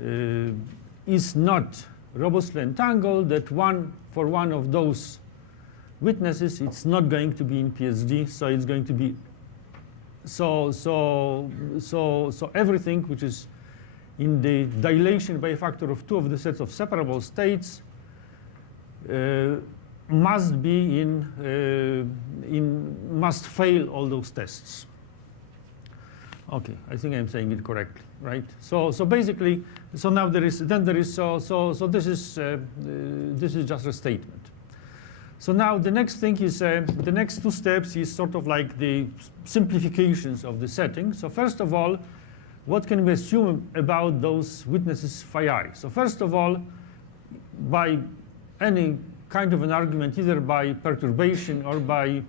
is not robustly entangled, that for one of those witnesses, it's not going to be in PSD, so it's going to be so everything which is in the dilation by a factor of 2 of the sets of separable states must be must fail all those tests. Okay, I think I'm saying it correctly, right? So basically, so now this is just a statement. So now the next thing is the next 2 steps is sort of like the simplifications of the setting. So first of all, what can we assume about those witnesses phi I? So first of all, by any kind of an argument, either by perturbation or by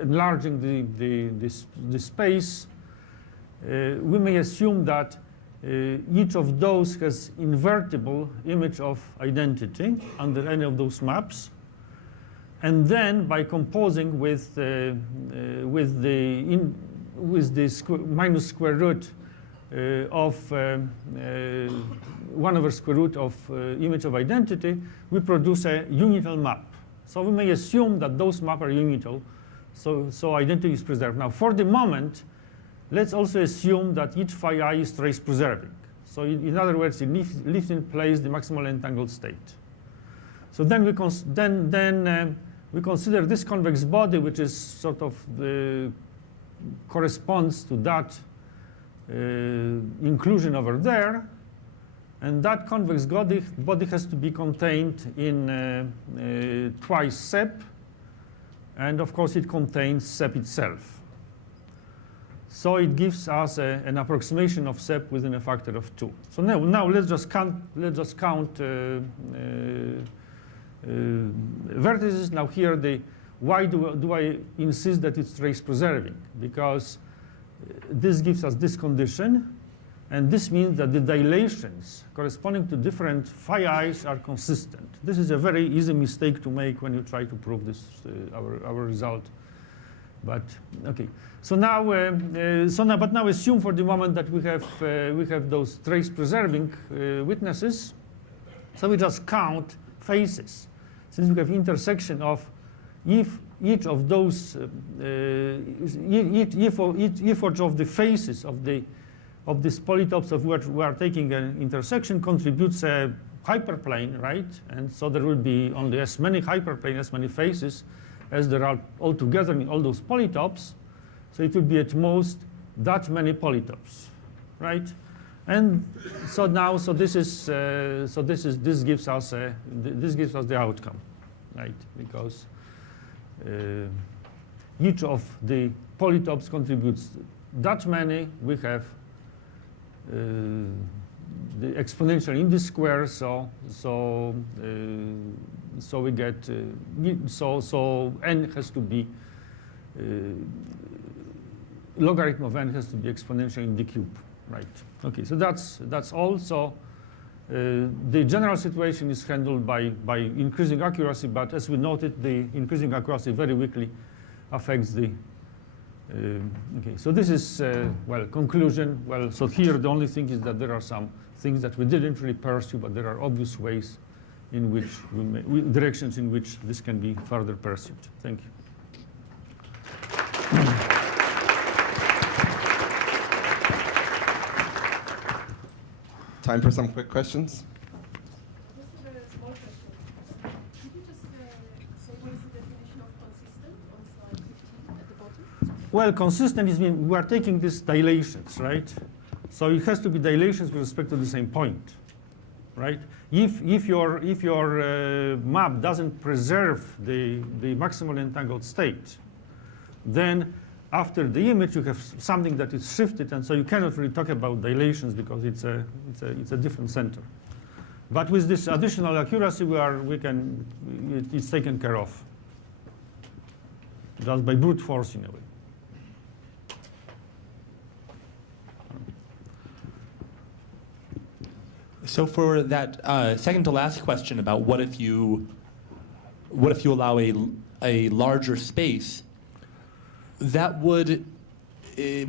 enlarging the space, we may assume that each of those has invertible image of identity under any of those maps, and then by composing with the minus square root of 1 over square root of image of identity, we produce a unital map. So we may assume that those maps are unital, so identity is preserved. Now, for the moment, let's also assume that each phi I is trace preserving. So in other words, it leaves in place the maximal entangled state. So then we we consider this convex body, which is sort of corresponds to that inclusion over there, and that convex body has to be contained in twice SEP, and of course it contains SEP itself. So it gives us an approximation of SEP within a factor of 2. So now let's just count vertices. Now here, why do I insist that it's trace preserving? Because this gives us this condition, and this means that the dilations corresponding to different phi i's are consistent. This is a very easy mistake to make when you try to prove this our result. But okay, so now but now assume for the moment that we have those trace preserving witnesses. So we just count faces, since we have intersection of if each of those if each of the faces of these polytopes of which we are taking an intersection contributes a hyperplane, right? And so there will be only as many hyperplanes, as many faces as there are altogether in all those polytopes. So it will be at most that many polytopes, right? And so now, this gives us the outcome, right? Because each of the polytopes contributes that many. We have the exponential in the square, so we get so n has to be logarithm of n has to be exponential in the cube, right? Okay, so that's all. So the general situation is handled by increasing accuracy, but as we noted, the increasing accuracy very weakly affects the. Okay, so this is well, conclusion. Well, so here the only thing is that there are some things that we didn't really pursue, but there are obvious ways in which directions in which this can be further pursued. Thank you. Time for some quick questions. Just a very small question. Could you just say what is the definition of consistent on slide 15 at the bottom? Well, consistent is mean we are taking these dilations, right? So it has to be dilations with respect to the same point, right? If your map doesn't preserve the maximal entangled state, then after the image you have something that is shifted, and so you cannot really talk about dilations because it's a different center. But with this additional accuracy, it's taken care of just by brute force in a way. So for that second to last question about what if you allow a larger space, that would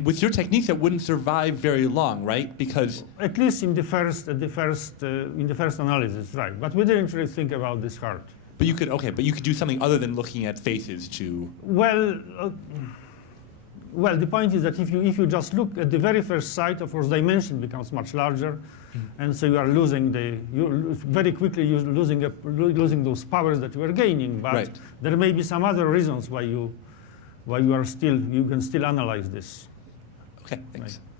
with your techniques, that wouldn't survive very long, right? Because At least in the first analysis, right? But we didn't really think about this hard. but you could do something other than looking at faces to. Well, the point is that if you just look at the very first site, of course, dimension becomes much larger, and so you are losing very quickly losing those powers that you were gaining. But Right. there may be some other reasons why you can still analyze this. Okay, thanks. Right.